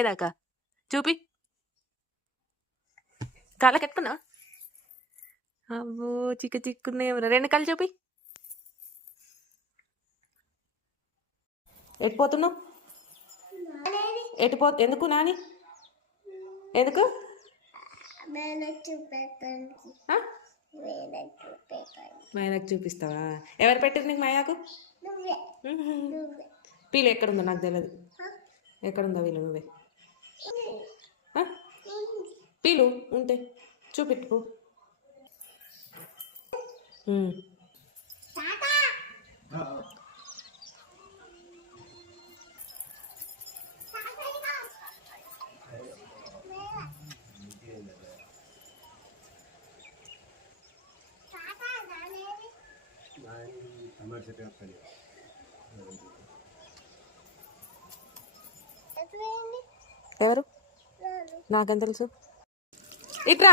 పైదాకా చూపి. కాళ్ళకి ఎట్టుకున్నా. అబ్బో చిక్కున్నాయి. 2 కాళ్ళు చూపి. ఎటుపోతున్నావు? ఎందుకు నాని? ఎందుకు? మైదాకు చూపిస్తావా? ఎవరు పెట్టారు నీకు మైదాకు? పీలు ఎక్కడుందో నాకు తెలియదు. ఎక్కడుందో వీళ్ళు నువ్వే పీలు ఉంటే చూపెట్టుకో. ఎవరు? నాకేం తెలుసు. ఇట్రా.